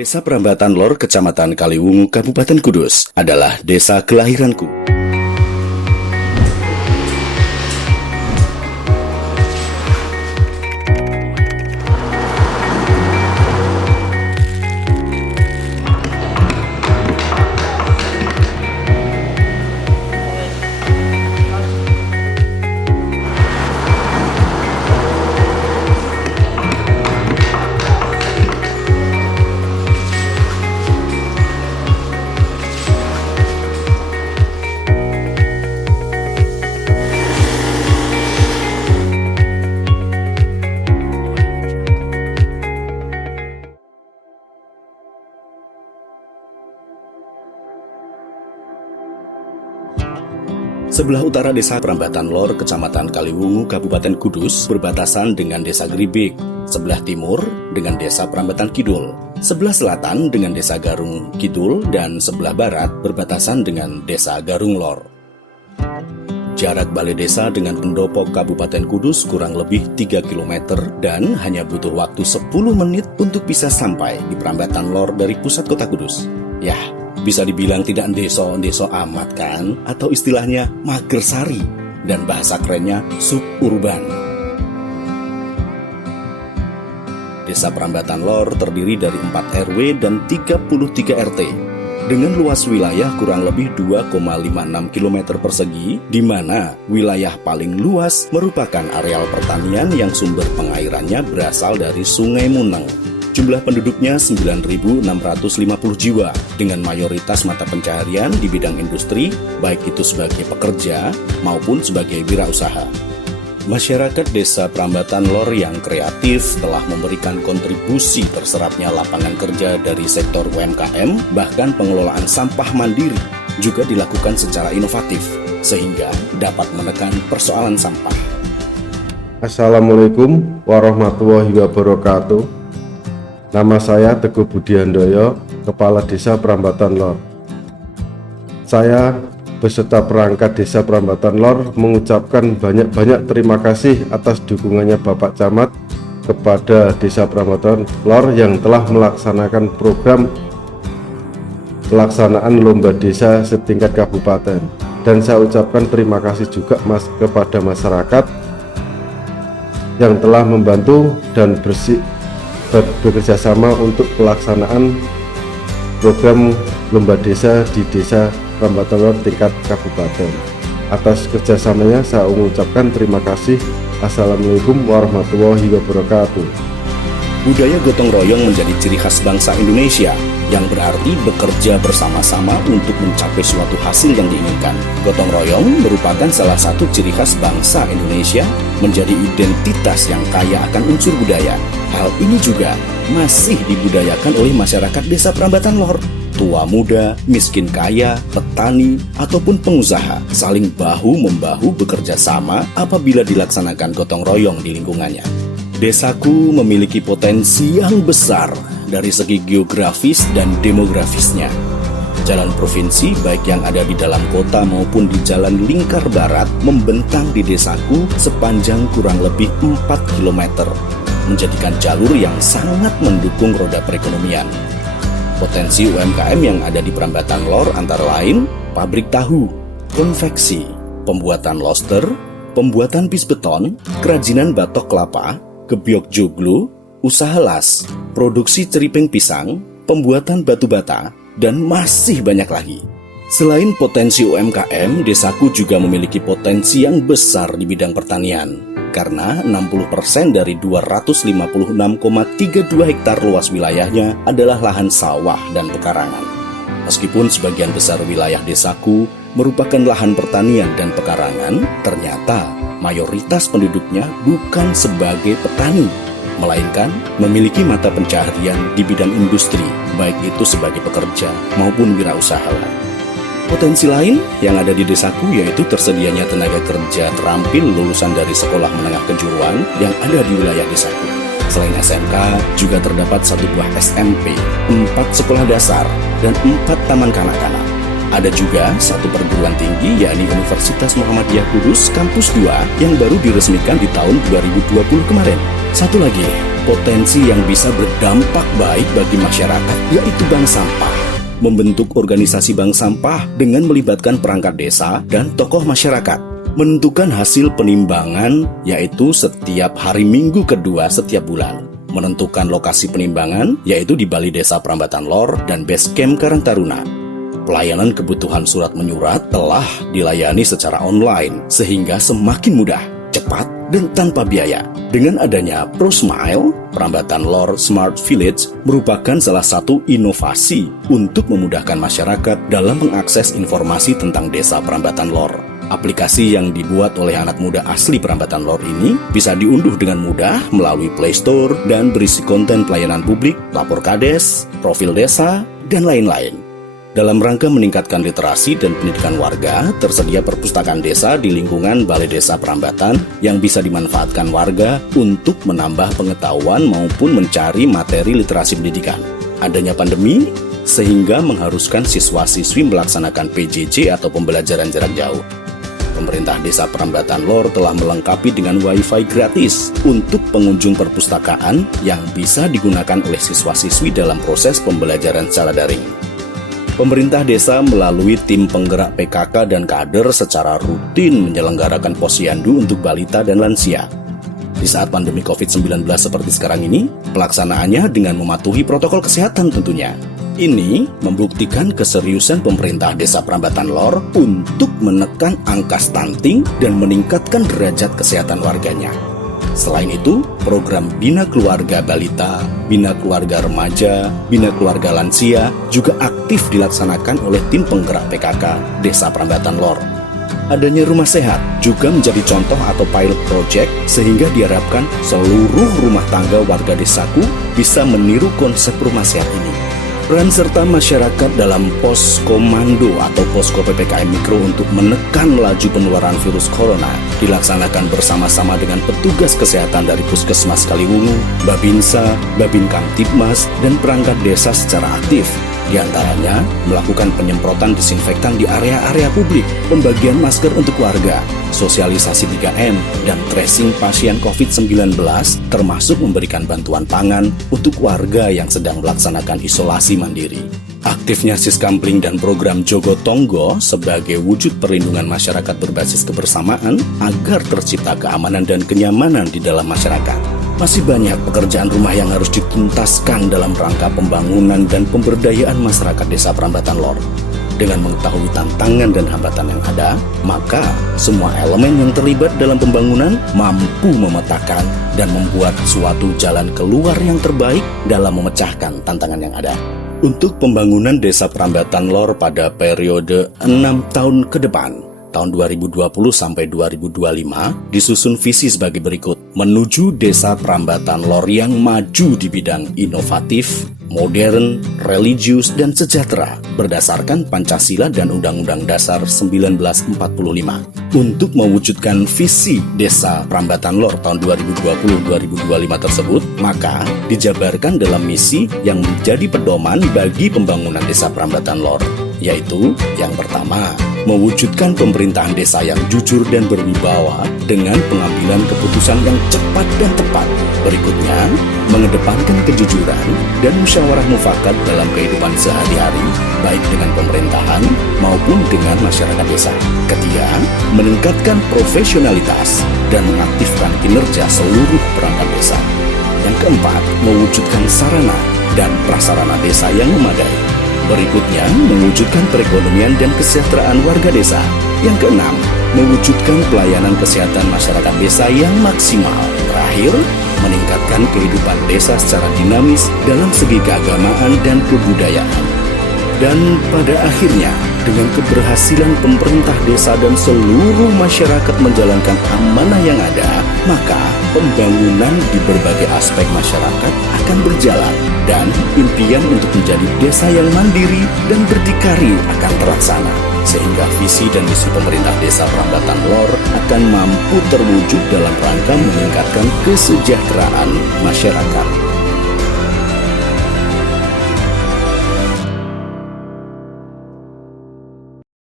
Desa Prambatan Lor, Kecamatan Kaliwungu, Kabupaten Kudus adalah desa kelahiranku. Sebelah utara Desa Prambatan Lor, Kecamatan Kaliwungu, Kabupaten Kudus berbatasan dengan Desa Gribik. Sebelah timur dengan Desa Prambatan Kidul. Sebelah selatan dengan Desa Garung Kidul dan sebelah barat berbatasan dengan Desa Garung Lor. Jarak balai desa dengan pendopo Kabupaten Kudus kurang lebih 3 km dan hanya butuh waktu 10 menit untuk bisa sampai di Prambatan Lor dari pusat kota Kudus. Yah, bisa dibilang tidak ndeso amat kan? Atau istilahnya magersari dan bahasa kerennya suburban. Desa Prambatan Lor terdiri dari 4 RW dan 33 RT dengan luas wilayah kurang lebih 2,56 km persegi, di mana wilayah paling luas merupakan areal pertanian yang sumber pengairannya berasal dari Sungai Muneng. Jumlah penduduknya 9.650 jiwa dengan mayoritas mata pencaharian di bidang industri, baik itu sebagai pekerja maupun sebagai wirausaha. Masyarakat Desa Prambatan Lor yang kreatif telah memberikan kontribusi terserapnya lapangan kerja dari sektor UMKM, bahkan pengelolaan sampah mandiri juga dilakukan secara inovatif sehingga dapat menekan persoalan sampah. Assalamualaikum warahmatullahi wabarakatuh. Nama saya Teguh Budi Handoyo, Kepala Desa Prambatan Lor. Saya beserta perangkat Desa Prambatan Lor mengucapkan banyak-banyak terima kasih atas dukungannya Bapak Camat kepada Desa Prambatan Lor yang telah melaksanakan program pelaksanaan lomba desa setingkat kabupaten. Dan saya ucapkan terima kasih juga kepada masyarakat yang telah membantu dan bekerja sama untuk pelaksanaan program lomba desa di Desa Prambatan Lor tingkat kabupaten. Atas kerjasamanya saya mengucapkan terima kasih. Assalamualaikum warahmatullahi wabarakatuh. Budaya gotong royong menjadi ciri khas bangsa Indonesia yang berarti bekerja bersama-sama untuk mencapai suatu hasil yang diinginkan. Gotong royong merupakan salah satu ciri khas bangsa Indonesia, menjadi identitas yang kaya akan unsur budaya. Hal ini juga masih dibudayakan oleh masyarakat Desa Prambatan Lor. Tua muda, miskin kaya, petani, ataupun pengusaha saling bahu-membahu bekerja sama apabila dilaksanakan gotong royong di lingkungannya. Desaku memiliki potensi yang besar dari segi geografis dan demografisnya. Jalan provinsi baik yang ada di dalam kota maupun di jalan lingkar barat membentang di desaku sepanjang kurang lebih 4 km, menjadikan jalur yang sangat mendukung roda perekonomian. Potensi UMKM yang ada di Prambatan Lor antara lain pabrik tahu, konveksi, pembuatan lobster, pembuatan bis beton, kerajinan batok kelapa, gebyok joglo, usaha las, produksi ceripeng pisang, pembuatan batu bata, dan masih banyak lagi. Selain potensi UMKM, desaku juga memiliki potensi yang besar di bidang pertanian. Karena 60% dari 256,32 hektar luas wilayahnya adalah lahan sawah dan pekarangan. Meskipun sebagian besar wilayah desaku merupakan lahan pertanian dan pekarangan, ternyata mayoritas penduduknya bukan sebagai petani, melainkan memiliki mata pencaharian di bidang industri, baik itu sebagai pekerja maupun wirausaha. Potensi lain yang ada di desaku yaitu tersedianya tenaga kerja terampil lulusan dari sekolah menengah kejuruan yang ada di wilayah desaku. Selain SMK, juga terdapat 1 buah SMP, 4 sekolah dasar, dan 4 taman kanak-kanak. Ada juga satu perguruan tinggi, yakni Universitas Muhammadiyah Kudus Kampus 2 yang baru diresmikan di tahun 2020 kemarin. Satu lagi, potensi yang bisa berdampak baik bagi masyarakat, yaitu bank sampah. Membentuk organisasi bank sampah dengan melibatkan perangkat desa dan tokoh masyarakat. Menentukan hasil penimbangan, yaitu setiap hari Minggu kedua setiap bulan. Menentukan lokasi penimbangan, yaitu di Balai Desa Prambatan Lor dan Base Camp Karang Taruna. Pelayanan kebutuhan surat menyurat telah dilayani secara online, sehingga semakin mudah, cepat, dan tanpa biaya. Dengan adanya ProSmile, Prambatan Lor Smart Village merupakan salah satu inovasi untuk memudahkan masyarakat dalam mengakses informasi tentang Desa Prambatan Lor. Aplikasi yang dibuat oleh anak muda asli Prambatan Lor ini bisa diunduh dengan mudah melalui Play Store dan berisi konten pelayanan publik, lapor kades, profil desa, dan lain-lain. Dalam rangka meningkatkan literasi dan pendidikan warga, tersedia perpustakaan desa di lingkungan Balai Desa Prambatan yang bisa dimanfaatkan warga untuk menambah pengetahuan maupun mencari materi literasi pendidikan. Adanya pandemi, sehingga mengharuskan siswa-siswi melaksanakan PJJ atau pembelajaran jarak jauh. Pemerintah Desa Prambatan Lor telah melengkapi dengan Wi-Fi gratis untuk pengunjung perpustakaan yang bisa digunakan oleh siswa-siswi dalam proses pembelajaran secara daring. Pemerintah desa melalui tim penggerak PKK dan kader secara rutin menyelenggarakan posyandu untuk balita dan lansia. Di saat pandemi COVID-19 seperti sekarang ini, pelaksanaannya dengan mematuhi protokol kesehatan tentunya. Ini membuktikan keseriusan pemerintah Desa Prambatan Lor untuk menekan angka stunting dan meningkatkan derajat kesehatan warganya. Selain itu, program Bina Keluarga Balita, Bina Keluarga Remaja, Bina Keluarga Lansia juga aktif dilaksanakan oleh tim penggerak PKK Desa Prambatan Lor. Adanya rumah sehat juga menjadi contoh atau pilot project sehingga diharapkan seluruh rumah tangga warga desaku bisa meniru konsep rumah sehat ini. Peran serta masyarakat dalam poskomando atau posko PPKM Mikro untuk menekan laju penularan virus corona dilaksanakan bersama-sama dengan petugas kesehatan dari Puskesmas Kaliwungu, Babinsa, Babin Kamtibmas, dan perangkat desa secara aktif. Di antaranya, melakukan penyemprotan disinfektan di area-area publik, pembagian masker untuk warga, sosialisasi 3M, dan tracing pasien COVID-19, termasuk memberikan bantuan pangan untuk warga yang sedang melaksanakan isolasi mandiri. Aktifnya Siskampling dan program Jogo Tonggo sebagai wujud perlindungan masyarakat berbasis kebersamaan agar tercipta keamanan dan kenyamanan di dalam masyarakat. Masih banyak pekerjaan rumah yang harus dituntaskan dalam rangka pembangunan dan pemberdayaan masyarakat Desa Prambatan Lor. Dengan mengetahui tantangan dan hambatan yang ada, maka semua elemen yang terlibat dalam pembangunan mampu memetakan dan membuat suatu jalan keluar yang terbaik dalam memecahkan tantangan yang ada. Untuk pembangunan Desa Prambatan Lor pada periode 6 tahun ke depan, tahun 2020 sampai 2025 disusun visi sebagai berikut. Menuju Desa Prambatan Lor yang maju di bidang inovatif, modern, religius, dan sejahtera berdasarkan Pancasila dan Undang-Undang Dasar 1945. Untuk mewujudkan visi Desa Prambatan Lor tahun 2020-2025 tersebut, maka dijabarkan dalam misi yang menjadi pedoman bagi pembangunan Desa Prambatan Lor, yaitu yang pertama, mewujudkan pemerintahan desa yang jujur dan berwibawa dengan pengambilan keputusan yang cepat dan tepat. Berikutnya, mengedepankan kejujuran dan musyawarah mufakat dalam kehidupan sehari-hari, baik dengan pemerintahan maupun dengan masyarakat desa. Ketiga, meningkatkan profesionalitas dan mengaktifkan kinerja seluruh perangkat desa. Yang keempat, mewujudkan sarana dan prasarana desa yang memadai. Berikutnya, mewujudkan perekonomian dan kesejahteraan warga desa. Yang keenam, mewujudkan pelayanan kesehatan masyarakat desa yang maksimal. Terakhir, meningkatkan kehidupan desa secara dinamis dalam segi keagamaan dan kebudayaan. Dan pada akhirnya, dengan keberhasilan pemerintah desa dan seluruh masyarakat menjalankan amanah yang ada, maka pembangunan di berbagai aspek masyarakat akan berjalan dan impian untuk menjadi desa yang mandiri dan berdikari akan terlaksana, sehingga visi dan misi pemerintah Desa Prambatan Lor akan mampu terwujud dalam rangka meningkatkan kesejahteraan masyarakat.